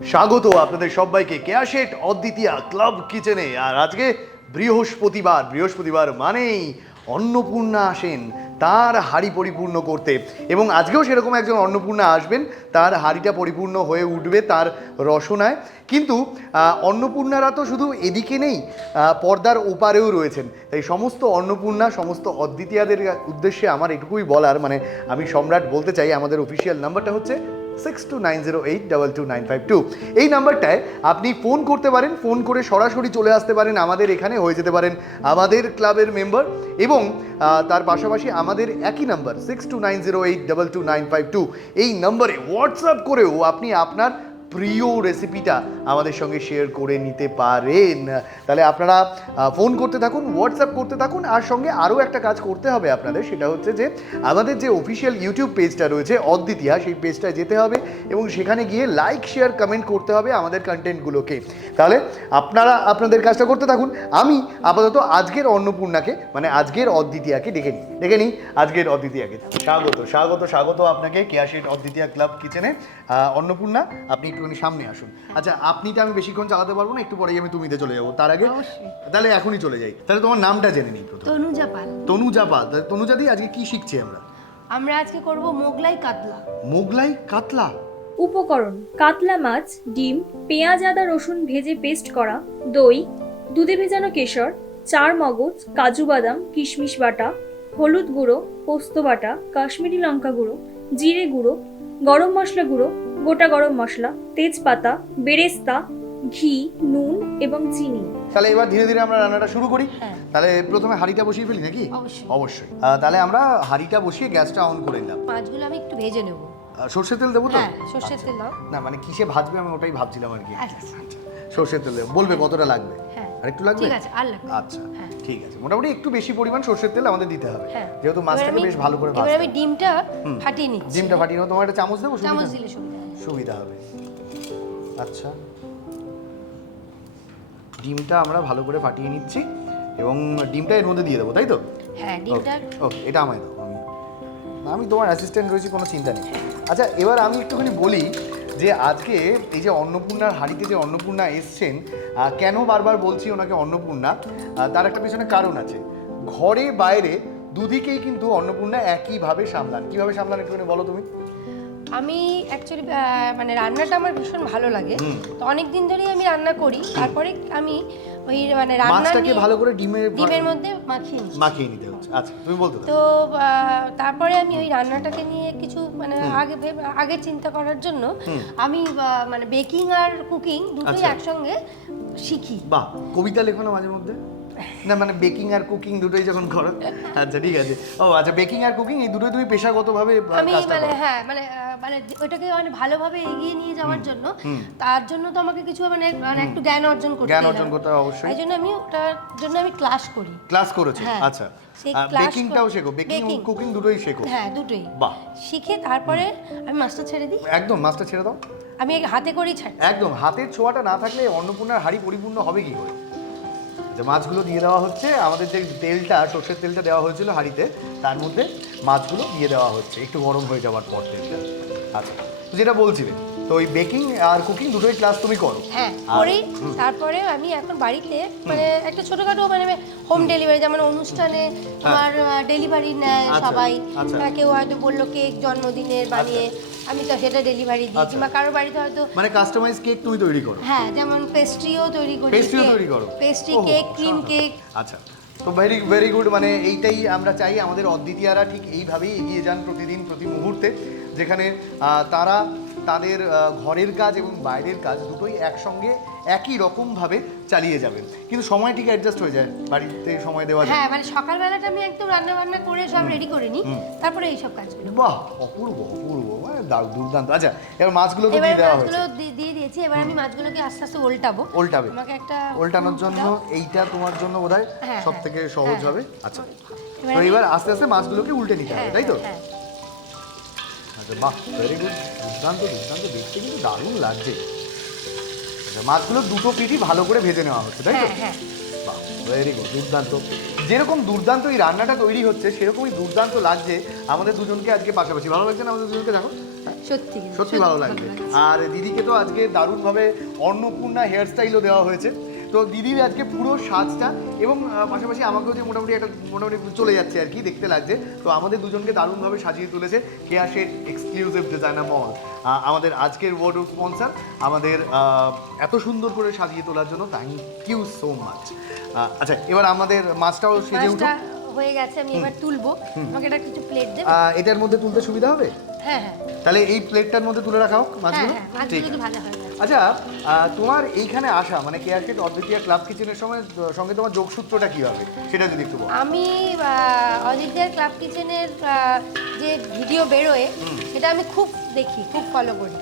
স্বাগত আপনাদের সবাইকে কেয়া শেঠ অদ্বিতীয়া ক্লাব কিচেনে। আর আজকে বৃহস্পতিবার মানেই অন্নপূর্ণা আসেন তার হাঁড়ি পরিপূর্ণ করতে, এবং আজকেও সেরকম একজন অন্নপূর্ণা আসবেন, তার হাঁড়িটা পরিপূর্ণ হয়ে উঠবে তার রসনায়। কিন্তু অন্নপূর্ণারা তো শুধু এদিকে নেই, পর্দার ওপারেও রয়েছেন। তাই সমস্ত অন্নপূর্ণা, সমস্ত অদ্বিতীয়াদের উদ্দেশ্যে আমার এটুকুই বলার, মানে আমি সম্রাট বলতে চাই, আমাদের অফিসিয়াল নাম্বারটা হচ্ছে 6290822952। এই নাম্বারটায় আপনি ফোন করতে পারেন, ফোন করে সরাসরি চলে আসতে পারেন আমাদের এখানে, হয়ে যেতে পারেন আমাদের ক্লাবের মেম্বার। এবং তার পাশাপাশি আমাদের একই নাম্বার 6290822952, এই নম্বরে হোয়াটসঅ্যাপ করেও আপনি আপনার প্রিয় রেসিপিটা আমাদের সঙ্গে শেয়ার করে নিতে পারেন। তাহলে আপনারা ফোন করতে থাকুন, হোয়াটসঅ্যাপ করতে থাকুন। আর সঙ্গে আরও একটা কাজ করতে হবে আপনাদের, সেটা হচ্ছে যে আমাদের যে অফিসিয়াল ইউটিউব পেজটা রয়েছে অদ্বিতীয়া, সেই পেজটায় যেতে হবে এবং সেখানে গিয়ে লাইক শেয়ার কমেন্ট করতে হবে আমাদের কন্টেন্টগুলোকে। তাহলে আপনারা আপনাদের কাজটা করতে থাকুন। আমি আপাতত আজকের অন্নপূর্ণাকে, মানে আজকের অদ্বিতীয়াকে ডেকে নিই আজকের অদ্বিতীয়াকে। স্বাগত আপনাকে কেয়া শেঠ অদ্বিতীয়া ক্লাব কিচেনে। অন্নপূর্ণা, আপনি একটুখানি সামনে আসুন। আচ্ছা, আপনিটা আমি বেশিক্ষণ চালাতে পারবো না, একটু পরেই আমি তুমিতে চলে যাবো। তার আগে তাহলে এখনই চলে যাই। তাহলে তোমার নামটা জেনে নিই প্রথমে। তনুজা পাল। তনুজা দি, আজকে কি শিখছি আমরা? আমরা আজকে করব মোগলাই কাতলা। উপকরণ: কাতলা মাছ, ডিম, পেঁয়াজ, আদা, রসুন ভেজে পেস্ট করা, দই, দুধে ভেজানো কেশর, 4 মগজ, কাজু বাদাম, কিশমিশ বাটা, হলুদ গুঁড়ো, পোস্ত বাটা, কাশ্মীরি লঙ্কা গুঁড়ো, জিরে গুঁড়ো, গরম মশলা গুঁড়ো, গোটা গরম মশলা, তেজপাতা, বেরেস্তা, ঘি, নুন এবং চিনি। তাহলে এবার ধীরে ধীরে আমরা রান্নাটা শুরু করি। তাহলে প্রথমে হাঁড়িটা বসিয়ে ফেলি নাকি? অবশ্যই। তাহলে আমরা হাঁড়িটা বসিয়ে গ্যাসটা অন করে নিলাম। মাছগুলো আমি একটু ভেজে নেব। সর্ষের তেল দেবো তো? হ্যাঁ, সর্ষের তেল দাও। না, মানে কিসে ভাজবে আমি ওটাই ভাবছিলাম আর কি। আচ্ছা, সর্ষের তেল দেবো, বলবে কতটা লাগবে? হ্যাঁ, আর একটু লাগবে? ঠিক আছে, আর লাগবে। আচ্ছা, ঠিক আছে, মোটামুটি একটু বেশি পরিমাণ সর্ষের তেল আমাদের দিতে হবে, যেহেতু এবার মাছটাকে বেশ ভালো করে ভাজতে এবার হবে। আমি ডিমটা ফাটিয়ে নিচ্ছি। ডিমটা ফাটিয়ে নাও। তোমার একটা চামচ দেবো? চামচ দিলে সুবিধা হবে। আচ্ছা, ডিমটা আমরা ভালো করে ফাটিয়ে নিচ্ছি এবং ডিমটা এর মধ্যে দিয়ে দেবো, তাই তো? হ্যাঁ, ডিমটা। ওকে, এটা আমায় দাও। আমি তোমার অ্যাসিস্ট্যান্ট রয়েছি, কোনো চিন্তা নেই। আচ্ছা, এবার আমি একটুখানি বলি যে আজকে এই যে অন্নপূর্ণার হাঁড়িতে যে অন্নপূর্ণা এসছেন, কেন বারবার বলছি ওনাকে অন্নপূর্ণা, তার একটা পিছনে কারণ আছে। ঘরে বাইরে দুদিকেই কিন্তু অন্নপূর্ণা একইভাবে সামলান। কীভাবে সামলান একটুখানি বলো তুমি। আমি অ্যাকচুয়ালি মানে রান্নাটা আমার ভীষণ ভালো লাগে, তো অনেক দিন ধরেই আমি রান্না করি। তারপরে আমি ওই মানে মাছটাকে ভালো করে ডিমের মধ্যে মাখিয়ে নিতে হচ্ছে। আচ্ছা, তুমি বলতে তো তারপরে আমি ওই রান্নাটাকে নিয়ে কিছু মানে আগে চিন্তা করার জন্য আমি মানে বেকিং আর কুকিং দুটোই একসঙ্গে শিখি। বাহ, কবিতা লেখো না মাঝে মধ্যে? না, মানে বেকিং আর কুকিং দুটোই যখন করো। আচ্ছা, ঠিক আছে। ও আচ্ছা, বেকিং আর কুকিং এই দুটোই তুমি পেশাগতভাবে আমি মানে হ্যাঁ মানে মানে ওটাকে মানে ভালোভাবে এগিয়ে নিয়ে যাওয়ার জন্য, তার জন্য তো আমাকে কিছু মানে মানে একটু জ্ঞান অর্জন করতে হবে অবশ্যই। এই জন্য আমি ওটার জন্য আমি ক্লাস করেছি। আচ্ছা, বেকিংটাও শেখো? বেকিং ও কুকিং দুটোই শেখো? হ্যাঁ, দুটোই। বাহ, শিখে তারপরে আমি মাছটা ছেড়ে দিই। একদম মাছটা ছেড়ে দাও। আমি হাতে করেই ছাড়ি। একদম হাতের ছোঁয়াটা না থাকলে অন্নপূর্ণার হাঁড়ি পরিপূর্ণ হবে কি করে? যে মাছগুলো দিয়ে দেওয়া হচ্ছে, আমাদের যে তেলটা, সর্ষের তেলটা দেওয়া হয়েছিল হাঁড়িতে, তার মধ্যে মাছগুলো দিয়ে দেওয়া হচ্ছে একটু গরম হয়ে যাওয়ার পর তেলটা। আচ্ছা, যেটা বলছিলে, তো ওই বেকিং আর কুকিং দুটোই ক্লাস তুমি করো? হ্যাঁ, করি। তারপরে আমি এখন বাড়িতে মানে একটা ছোটখাটো মানে হোম ডেলিভারি, যেমন অনুষ্ঠানে আমার ডেলিভারি নেয় সবাই। কেউ হয়তো বললো কেক জন্মদিনের বানিয়ে, আমি তো সেটা ডেলিভারি দিই। কিংবা কারোর বাড়িতে হয়তো মানে কাস্টমাইজ কেক তুমি তৈরি করো? হ্যাঁ, যেমন পেস্ট্রিও তৈরি করি। Pastry, cake, cream cake. আচ্ছা, তো ভেরি গুড। মানে এইটাই আমরা চাই, আমাদের অদ্বিতীয়ারা ঠিক এইভাবেই এগিয়ে যান প্রতিদিন, প্রতি মুহূর্তে, যেখানে তারা তাদের ঘরের কাজ এবং বাইরের কাজ দুটোই একসঙ্গে একই রকমভাবে চালিয়ে যাবেন। কিন্তু সময় ঠিক অ্যাডজাস্ট হয়ে যায়, বাড়িতে সময় দেওয়া যায়। হ্যাঁ, মানে সকালবেলাটা আমি একদম রান্না করে সব রেডি করে নিই, তারপরে এইসব কাজগুলো। বাহ, অপূর্ব অপূর্ব, মানে দুর্দান্ত। আচ্ছা, এবার মাছগুলো তো দিয়ে দেওয়া হয়েছে। দিয়ে দিয়েছি। এবার আমি মাছগুলোকে আস্তে আস্তে উল্টাবে। আমাকে একটা উল্টানোর জন্য এইটা তোমার জন্য বোধহয় সব থেকে সহজ হবে। আচ্ছা, তো এবার আস্তে আস্তে মাছগুলোকে উল্টে নিতে হবে, তাই তো? আচ্ছা, বাহ, ভেরি গুড, দুর্দান্ত দুর্দান্ত, দেখতে কিন্তু দারুণ লাগছে। মাছগুলো দুটো পিঠই ভালো করে ভেজে নেওয়া হচ্ছে, তাই তো? বাহ, ভেরি গুড, দুর্দান্ত। যেরকম দুর্দান্ত এই রান্নাটা তৈরি হচ্ছে, সেরকমই দুর্দান্ত লাগছে আমাদের দুজনকে আজকে পাশাপাশি। ভালো লাগছে না আমাদের দুজনকে? দেখো, সত্যি সত্যি ভালো লাগবে। আর দিদিকে তো আজকে দারুণভাবে অন্নপূর্ণা হেয়ার স্টাইলও দেওয়া হয়েছে। তো দিদির আজকে পুরো সাজটা এবং পাশাপাশি আমাকেও যে মোটামুটি চলে যাচ্ছে আর কি, দেখতে লাগছে। তো আমাদের দুজনকে দারুণভাবে সাজিয়ে তুলেছে কেয়া শেড এক্সক্লুসিভ ডিজাইনার মল, আমাদের আজকের ওয়ার্ড অফ স্পন্সার। আমাদের এত সুন্দর করে সাজিয়ে তোলার জন্য থ্যাংক ইউ সো মাচ। আচ্ছা, এবার আমাদের মাছটাও সেজে উঠো। হয়ে গেছে, আমি এবার তুলবো। আমাকে এটা কিছু প্লেট দেবে? এটার মধ্যে তুলতে সুবিধা হবে? হ্যাঁ হ্যাঁ। তাহলে এই প্লেটটার মধ্যে তুলে রাখা হোক মাছগুলো। ঠিক আছে, ভালো হয়। আচ্ছা, তোমার এইখানে আসা মানে কেয়া শেড অদ্বিতীয়া ক্লাব কিচেনের সঙ্গে তোমার যোগসূত্রটা কি হবে সেটা যদি একটু বলো। আমি অদ্বিতীয়া ক্লাব কিচেনের যে ভিডিও বেরোয় সেটা আমি খুব দেখি, খুব ফলো করি।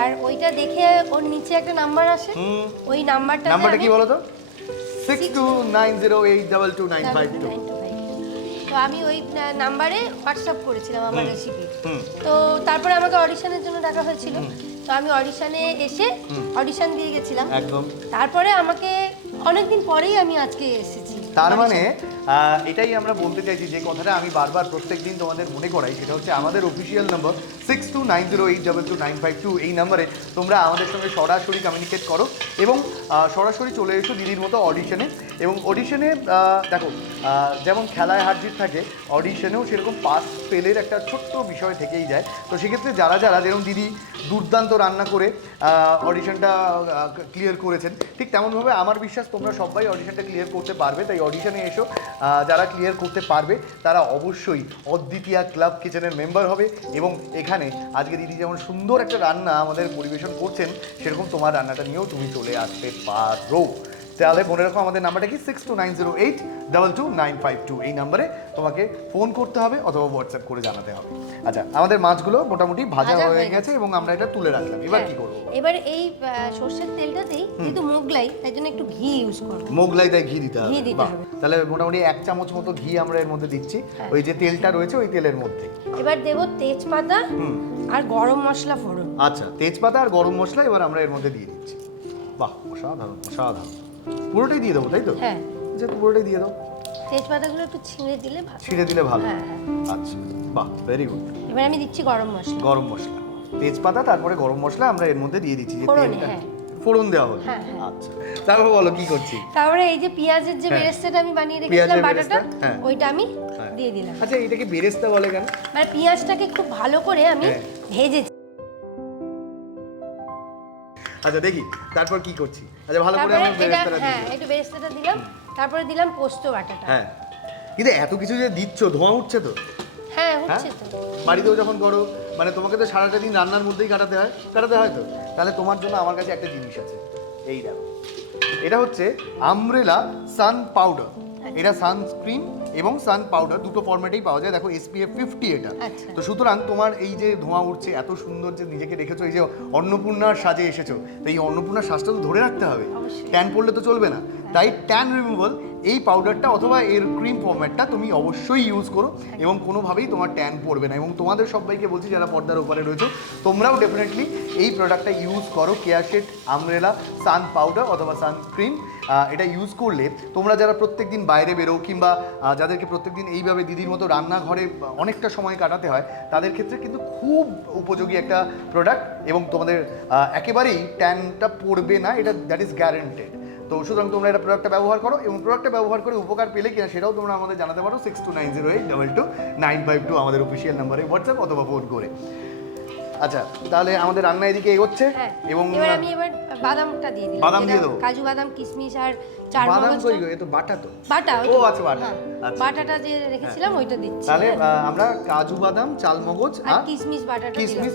আর ওইটা দেখে ওর নিচে একটা নাম্বার আসে, ওই নাম্বারটা কি বলো তো? 6290822952। তো আমি ওই নাম্বারে হোয়াটসঅ্যাপ করেছিলাম আমার রেসিপি। তো তারপরে আমাকে অডিশনের জন্য ডাকা হয়েছিল। তো আমি অডিশনে এসে অডিশন দিয়ে গেছিলাম একদম। তারপরে আমাকে অনেকদিন পরেই আমি আজকে এসেছি। তার মানে এটাই আমরা বলতে চাইছি, যে কথাটা আমি বারবার প্রত্যেকদিন তোমাদের মনে করাই, সেটা হচ্ছে আমাদের অফিসিয়াল নাম্বার 6290822952। এই নাম্বারে তোমরা আমাদের সঙ্গে সরাসরি কমিউনিকেট করো এবং সরাসরি চলে এসো দিদির মতো অডিশনে। এবং অডিশনে দেখো, যেমন খেলায় হার জিত থাকে, অডিশনেও সেরকম পাস ফেলের একটা ছোট্ট বিষয় থেকেই যায়। তো সেক্ষেত্রে যারা যেরকম দিদি দুর্দান্ত রান্না করে অডিশনটা ক্লিয়ার করেছেন, ঠিক তেমনভাবে আমার বিশ্বাস তোমরা সবাই অডিশনটা ক্লিয়ার করতে পারবে। তাই অডিশনে এসো, যারা ক্লিয়ার করতে পারবে তারা অবশ্যই অদ্বিতীয়া ক্লাব কিচেনের মেম্বার হবে। এবং এখানে আজকে দিদি যেমন সুন্দর একটা রান্না আমাদের পরিবেশন করছেন, সেরকম তোমার রান্নাটা নিয়েও তুমি চলে আসতে পারো। তাহলে মনে রাখো আমাদের নাম্বারটা কি 6290822952। এই নাম্বারে তোমাকে ফোন করতে হবে অথবা হোয়াটসঅ্যাপ করে জানাতে হবে। আচ্ছা, আমাদের মাছগুলো মোটামুটি ভাজা হয়ে গেছে এবং আমরা এটা তুলে রাখলাম। এবার কি করবো? এবার এই সরষের তেলটাতেই যেহেতু মোগলাই, তাই জন্য একটু ঘি ইউজ করব। মোগলাই তাই ঘি দিতে হবে। তাহলে মোটামুটি 1 চামচ মতো ঘি আমরা এর মধ্যে দিচ্ছি, ওই যে তেলটা রয়েছে ওই তেলের মধ্যে। এবার দেব তেজপাতা আর গরম মশলা ফোড়ন। আচ্ছা, তেজপাতা আর গরম মশলা এবার আমরা এর মধ্যে দিয়ে দিচ্ছি। বাহ, অসাধারণ অসাধারণ। পুরোটাই দিয়ে দেবো তাই তো? হ্যাঁ, আচ্ছা, পুরোটাই দিয়ে দাও। তেজপাতাগুলো একটু ছিঁড়ে দিলে ভালো। ছিঁড়ে দিলে ভালো। হ্যাঁ। আচ্ছা, বাহ, ভেরি গুড। এবার আমি দিচ্ছি গরম মশলা। গরম মশলা, তেজপাতা, তারপরে গরম মশলা আমরা এর মধ্যে দিয়ে দিচ্ছি। ফোড়ন দেওয়া হলো। আচ্ছা, তারপর বলো কি করছি? তারপরে এই যে পেঁয়াজের যে বেরেস্তাটা আমি বানিয়ে রেখেছিলাম বাটাটা, ওইটা আমি দিয়ে দিলাম। আচ্ছা, এটাকে বেরেস্তা বলে কেন? মানে পেঁয়াজটাকে খুব ভালো করে আমি ভেজেছি। আচ্ছা, দেখি তারপর কি করছি। আচ্ছা, ভালো করে আমি বেরেস্তাটা দিই। একটু বেরেস্তাটা দিলাম, তারপরে দিলাম পোস্ত বাটাটা। কিন্তু এত কিছু যে দিচ্ছ, ধোঁয়া উঠছে তো? হ্যাঁ, উঠছে তো। বাড়িতেও যখন করো, মানে তোমাকে তো সারাটা দিন রান্নার মধ্যেই কাটাতে হয় তো। তাহলে তোমার জন্য আমার কাছে একটা জিনিস আছে, এই দেখো। এটা হচ্ছে আমব্রেলা সান পাউডার। এটা সানস্ক্রিন এবং সান পাউডার দুটো ফরম্যাটেই পাওয়া যায়। দেখো, SPF 50 এটা। তো সুতরাং তোমার এই যে ধোঁয়া উঠছে, এত সুন্দর যে নিজেকে রেখেছো, এই যে অন্নপূর্ণার সাজে এসেছো, তো এই অন্নপূর্ণার সাজটা তো ধরে রাখতে হবে। ট্যান পড়লে তো চলবে না। তাই ট্যান রিমুভাল এই পাউডারটা অথবা এর ক্রিম ফরম্যাটটা তুমি অবশ্যই ইউজ করো এবং কোনোভাবেই তোমার ট্যান পড়বে না। এবং তোমাদের সবাইকে বলছি যারা পর্দার ওপারে রয়েছো, তোমরাও ডেফিনেটলি এই প্রোডাক্টটা ইউজ করো, কেয়া শেড আমব্রেলা সান পাউডার অথবা সানস্ক্রিন। এটা ইউজ করলে তোমরা যারা প্রত্যেকদিন বাইরে বেরো কিংবা যাদেরকে প্রত্যেকদিন এইভাবে দিদির মতো রান্নাঘরে অনেকটা সময় কাটাতে হয়, তাদের ক্ষেত্রে কিন্তু খুব উপযোগী একটা প্রোডাক্ট এবং তোমাদের একেবারেই ট্যানটা পড়বে না, এটা দ্যাট ইজ গ্যারেন্টেড। তো সুতরাং তোমরা এটা প্রোডাক্টটা ব্যবহার করো এবং প্রোডাক্টটা ব্যবহার করে উপকার পেলে কিনা সেটাও তোমরা আমাদের জানাতে পারো 6290822952 আমাদের অফিসিয়াল নাম্বারে হোয়াটসঅ্যাপ অথবা ফোন করে। আচ্ছা, তাহলে আমাদের রান্না এদিকে এগোচ্ছে এবং আমি এবার বাদামটা দিয়ে দিলাম। বাদাম দিয়ে দেবো, কাজু বাদাম, কিশমিশ আর চার মগজ। বাদাম কই গো? এ তো বাটা তো। বাটা। ও আচ্ছা, বাটা। আচ্ছা, বাটাটা যে রেখেছিলাম ওইটা দিচ্ছি। তাহলে আমরা কাজু বাদাম, চালমগজ আর কিশমিশ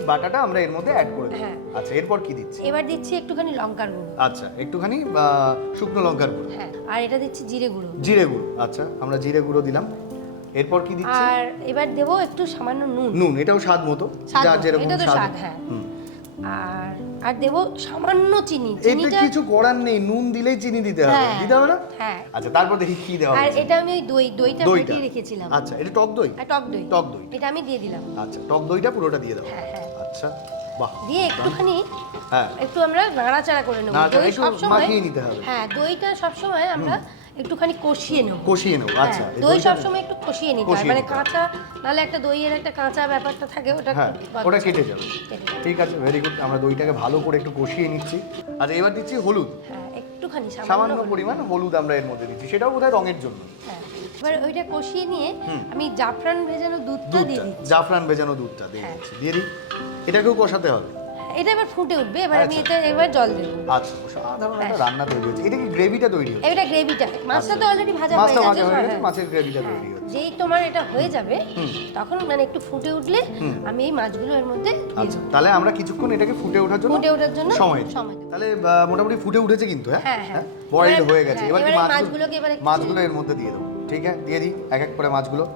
বাটাটা আমরা এর মধ্যে অ্যাড করে দিই। আচ্ছা, এরপর কি দিচ্ছি? এবার দিচ্ছি একটুখানি লঙ্কার গুঁড়ো। আচ্ছা, একটুখানি শুকনো লঙ্কার গুঁড়ো। আর এটা দিচ্ছি জিরে গুঁড়ো। আচ্ছা, আমরা জিরে গুঁড়ো দিলাম। এরপর কি দিচ্ছি? আর এবার দেব একটু সামান্য নুন। এটাও স্বাদ মতো, যার যেরকম স্বাদ। আর দেব সামান্য চিনি। চিনিটা কিছু করার নেই, নুন দিলেই চিনি দিতে হবে না? আচ্ছা, তারপর দেখি কি দেওয়া আর এটা আমি দইটা ফেটিয়ে রেখেছিলাম। আচ্ছা, এটা টক দই। টক দই এটা আমি দিয়ে দিলাম। আচ্ছা, টক দইটা পুরোটা দিয়ে দাও। আচ্ছা, বাহ। দিয়ে একটুখানি একটু আমরা নাড়াচাড়া করে নেব। দই সব সময় মাখিয়ে নিতে হবে। দইটা সব সময় আমরা একটুখানি কষিয়ে নেব। কষিয়ে নেব, আচ্ছা। হ্যাঁ, দই সবসময় একটু কষিয়ে নিতে হয়, কষিয়ে মানে নিতে হয়। কাঁচা, নাহলে একটা দইয়ের একটা কাঁচা ব্যাপারটা থাকে, ওটা হ্যাঁ, একটু ওটা কেটে যাবে। কেটে যাবে। ঠিক আছে, ভেরি গুড। আমরা দইটাকে ভালো করে একটু কষিয়ে নিচ্ছি। আচ্ছা, এবার দিচ্ছি হলুদ। হ্যাঁ, একটুখানি সামান্য হলুদ। পরিমাণ হলুদ আমরা এর মধ্যে দিচ্ছি, সেটাও বোধহয় রঙের জন্য। হ্যাঁ, এবার ওইটা কষিয়ে নিয়ে আমি জাফরান ভেজানো দুধটা দিয়ে দিচ্ছি। জাফরান ভেজানো দুধটা দিয়ে হ্যাঁ। দিচ্ছি, দিয়ে দিই। এটাকেও কষাতে হবে। এটা এবার ফুটে উঠবে, এবার আমি এটা এবার জল দেবো। আচ্ছা, সাধারণ একটা রান্না তৈরি হচ্ছে। এটা কি গ্রেভিটা তৈরি হচ্ছে? এটা গ্রেভিটা, মাছটা তো অলরেডি ভাজা মাছটা হয়ে ভাজা গেছে। হয়ে গেছে, হ্যাঁ, মাছের গ্রেভিটা তৈরি হচ্ছে। যেই তোমার এটা হয়ে যাবে তখন মানে একটু ফুটে উঠলে আমি এই মাছগুলো এর মধ্যে দিয়ে আচ্ছা, দেবো। তাহলে আমরা কিছুক্ষণ এটাকে ফুটে ওঠার জন্য ফুটে ওঠার জন্য সময় দিই। সময় দেবো। তাহলে মোটামুটি ফুটে উঠেছে কিন্তু, হ্যাঁ হ্যাঁ, হ্যাঁ। বয়েলড এবারে- হয়ে গেছে। হ্যাঁ, এবার কি এবারে মাছগুলোকে এবার একটু মাছগুলো এর মধ্যে দিয়ে দেবো। ঠিক আছে, দিয়ে দিই এক এক করে মাছগুলো।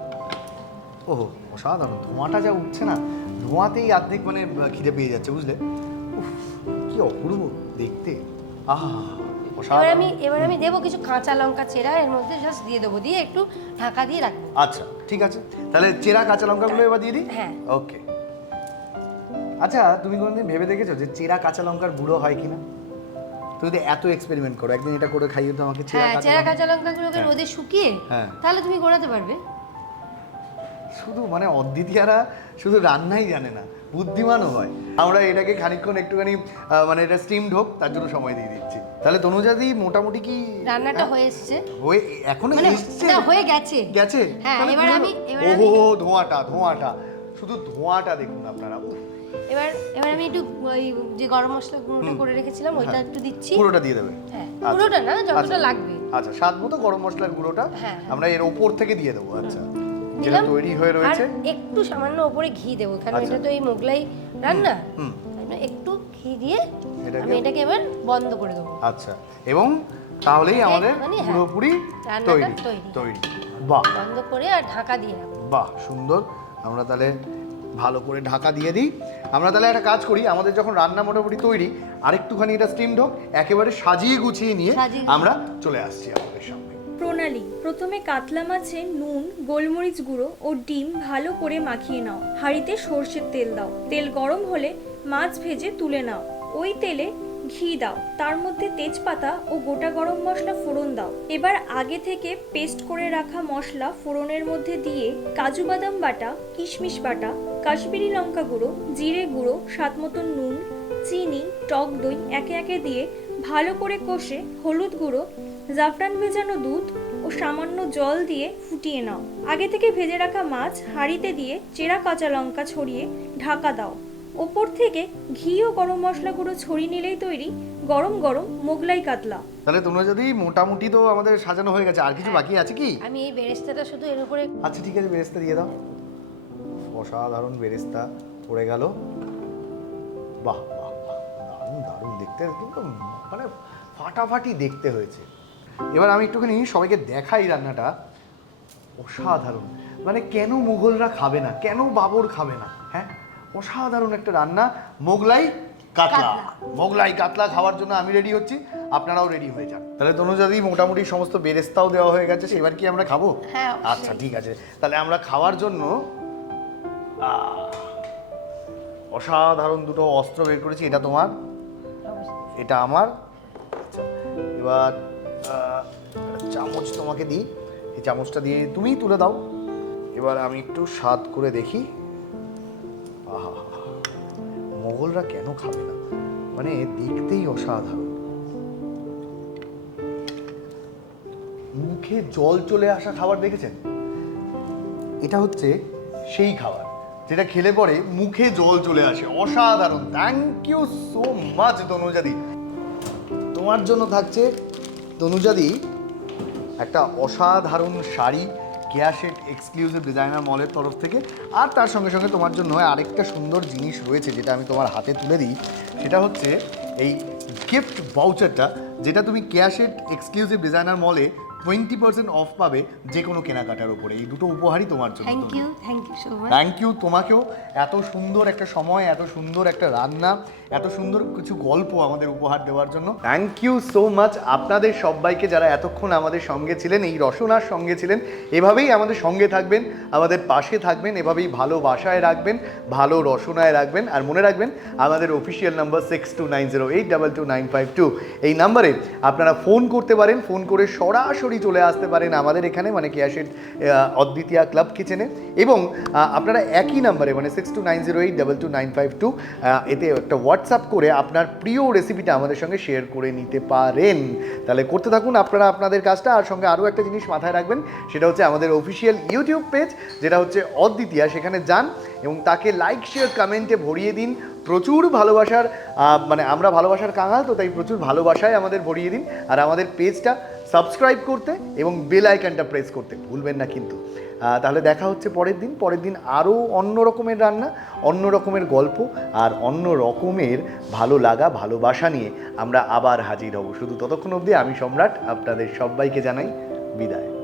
ওহো, অসাধারণ ধোঁয়াটা যা উঠছে না, ধোঁয়াতেই অর্ধেক মানে খিদে পেয়ে যাচ্ছে, বুঝলে? উফ, কি অপূর্ব দেখতে। আহা, অসাধারণ। এবার আমি দেবো কিছু কাঁচা লঙ্কা চেরা এর মধ্যে, জাস্ট দিয়ে দেবো, দিয়ে একটু ঢাকা দিয়ে রাখবো। আচ্ছা, ঠিক আছে, তাহলে চেরা কাঁচা লঙ্কাগুলো এবার দিয়ে দিই। হ্যাঁ। ওকে। আচ্ছা, তুমি কোনোদিন ভেবে দেখেছো যে চেরা কাঁচা লঙ্কার গুঁড়ো হয় কিনা? তুমি যদি এত এক্সপেরিমেন্ট করো, একদিন এটা করে খাইয়ে তো আমাকে। হ্যাঁ, চেরা কাঁচা লঙ্কাগুলোকে রোদে শুকিয়ে হ্যাঁ। তাহলে তুমি গোড়াতে পারবে। শুধু মানে অদ্বিতীয়ারা শুধু রান্নাই জানে না, বুদ্ধিমানও হয়। আমরা এটাকে খানিকক্ষণ একটুখানি মানে এটা স্টিমড হোক তার জন্য সময় দিয়ে দিচ্ছি। তাহলে তনুজাদি মোটামুটি কি রান্নাটা হয়ে এসছে, হয়ে এখনো মানে এসছে? না, হয়ে গেছে। গেছে? হ্যাঁ, তাহলে এবার পুরো- আমি ওহো, ধোঁয়াটা শুধু ধোঁয়াটা দেখুন আপনারা। উফ, এবার আমি একটু ওই যে গরম মশলা গুঁড়োটা করে রেখেছিলাম ওইটা একটু দিচ্ছি। পুরোটা দিয়ে দেবে? হ্যাঁ, আচ্ছা। পুরোটা না, যতটা আচ্ছা। লাগবে। আচ্ছা, স্বাদ মতো গরম মশলার গুঁড়োটা হ্যাঁ। আমরা এর ওপর থেকে দিয়ে দেবো। আচ্ছা, যেটা দিলাম। তৈরি হয়ে রয়েছে। আর একটু সামান্য ওপরে ঘি দেবো, কারণ আচ্ছা। এটা তো এই মোগলাই রান্না। হুম। তাই জন্য একটু ঘি দিয়ে এটাকে- আমি এটাকে এবার বন্ধ করে দেবো। আচ্ছা, এবং তাহলেই আমাদের মানে হ্যাঁ, পুরোপুরি রান্নাটা তৈরি। তৈরি। বাহ, বন্ধ করে আর ঢাকা দিয়ে রাখবো। বাহ, সুন্দর। আমরা তাহলে ভালো করে ঢাকা দিয়ে দিই। আমরা তাহলে একটা কাজ করি, আমাদের যখন রান্না মোটামুটি তৈরি, আরেকটুখানি এটা স্টিমড হোক, একেবারে সাজিয়ে গুছিয়ে নিয়ে আমরা চলে আসছি আপনাদের সামনে। প্রণালী: প্রথমে কাতলা মাছে নুন, গোলমরিচ গুঁড়ো ও ডিম ভালো করে মাখিয়ে নাও। হাঁড়িতে সর্ষের তেল দাও। তেল গরম হলে মাছ ভেজে তুলে নাও। ওই তেলে ঘি দাও, তার মধ্যে তেজপাতা ও গোটা গরম মশলা ফোড়ন দাও। এবার আগে থেকে পেস্ট করে রাখা মশলা ফোড়নের মধ্যে দিয়ে কাজু বাদাম বাটা, কিশমিশ বাটা, কাশ্মীরি লঙ্কা গুঁড়ো, জিরে গুঁড়ো, স্বাদ মতো নুন, চিনি, টক দই একে একে দিয়ে ভালো করে কষে হলুদ গুঁড়ো, জাফরান ভেজানো দুধ ও সামান্য জল দিয়ে ফুটিয়ে নাও। আগে থেকে ভেজে রাখা মাছ হাঁড়িতে দিয়ে চেরা কাঁচা লঙ্কা ছড়িয়ে ঢাকা দাও। ওপর থেকে ঘি ও গরম মশলা গুঁড়ো ছড়িয়ে নিলেই তৈরি গরম গরম মোগলাই কাতলা। তাহলে তোমরা যদি মোটামুটি তো আমাদের সাজানো হয়ে গেছে, আর কিছু বাকি আছে কি? আমি এই বেরেস্তাটা শুধু এর উপরে। আচ্ছা, ঠিক আছে, বেরেস্তা দিয়ে দাও। অসাধারণ বেরেস্তা পড়ে গেল। বাহ বাহ বাহ, দারুণ দারুণ দেখতে, কিন্তু মানে ফাটাফাটি দেখতে হয়েছে। এবার আমি একটুখানি সবাইকে দেখাই রান্নাটা। অসাধারণ, মানে কেন মুঘলরা খাবে না, কেন বাবর খাবে না? হ্যাঁ, অসাধারণ একটা রান্না, মোগলাই কাতলা। মোগলাই কাতলা খাওয়ার জন্য আমি রেডি হচ্ছি, আপনারাও রেডি হয়ে যান। তাহলে তনুজাদি মোটামুটি সমস্ত বেরেস্তাও দেওয়া হয়ে গেছে, এবার কি আমরা খাবো? হ্যাঁ, অবশ্যই। আচ্ছা, ঠিক আছে, তাহলে আমরা খাওয়ার জন্য অসাধারণ দুটো অস্ত্র বের করেছি। এটা তোমার, এটা আমার। আচ্ছা, এবার একটা চামচ তোমাকে দিই, এই চামচটা দিয়ে তুমিই তুলে দাও। এবার আমি একটু স্বাদ করে দেখি। আহা, মোগলরা কেন খাবে না, মানে দেখতেই অসাধারণ। মুখে জল চলে আসা খাবার দেখেছেন? এটা হচ্ছে সেই খাবার যেটা খেলে পরে মুখে জল চলে আসে। অসাধারণ। থ্যাংক ইউ সো মাচ তনুজাদি। তোমার জন্য থাকছে তনুজাদি একটা অসাধারণ শাড়ি, কেয়া শেট এক্সক্লুসিভ ডিজাইনার মলের তরফ থেকে। আর তার সঙ্গে সঙ্গে তোমার জন্য আরেকটা সুন্দর জিনিস রয়েছে, যেটা আমি তোমার হাতে তুলে দিই। সেটা হচ্ছে এই গিফট ভাউচারটা, যেটা তুমি কেয়া শেট এক্সক্লুসিভ ডিজাইনার মলে 20% অফ পাবে যে কোনো কেনাকাটার উপরে। এই দুটো উপহারই তোমার জন্য। Thank you so much. Thank you তোমাকেও, এত সুন্দর একটা সময়, এত সুন্দর একটা রান্না, এত সুন্দর কিছু গল্প আমাদের উপহার দেওয়ার জন্য থ্যাংক ইউ সো মাচ। আপনাদের সবাইকে যারা এতক্ষণ আমাদের সঙ্গে ছিলেন, এই রসনার সঙ্গে ছিলেন, এভাবেই আমাদের সঙ্গে থাকবেন, আমাদের পাশে থাকবেন, এভাবেই ভালোবাসায় রাখবেন, ভালো রসনায় রাখবেন। আর মনে রাখবেন আমাদের অফিসিয়াল নাম্বার 6290822952, এই নাম্বারে আপনারা ফোন করতে পারেন। ফোন করে সরাসরি সরাসরি চলে আসতে পারেন আমাদের এখানে, মানে কেয়া শেড অদ্বিতীয়া ক্লাব কিচেনে। এবং আপনারা একই নাম্বারে, মানে 6290822952, এতে একটা হোয়াটসঅ্যাপ করে আপনার প্রিয় রেসিপিটা আমাদের সঙ্গে শেয়ার করে নিতে পারেন। তাহলে করতে থাকুন আপনারা আপনাদের কাজটা। আর সঙ্গে আরও একটা জিনিস মাথায় রাখবেন, সেটা হচ্ছে আমাদের অফিসিয়াল ইউটিউব পেজ, যেটা হচ্ছে অদ্বিতীয়া, সেখানে যান এবং তাকে লাইক শেয়ার কমেন্টে ভরিয়ে দিন প্রচুর ভালোবাসার, মানে আমরা ভালোবাসার কাঙাল তো, তাই প্রচুর ভালোবাসায় আমাদের ভরিয়ে দিন। আর আমাদের পেজটা সাবস্ক্রাইব করতে এবং বেল আইকনটা প্রেস করতে ভুলবেন না কিন্তু। তাহলে দেখা হচ্ছে পরের দিন আরও অন্য রকমের রান্না, অন্য রকমের গল্প আর অন্য রকমের ভালো লাগা ভালোবাসা নিয়ে আমরা আবার হাজির হব। শুধু ততক্ষণ অবধি আমি সম্রাট আপনাদের সবাইকে জানাই বিদায়।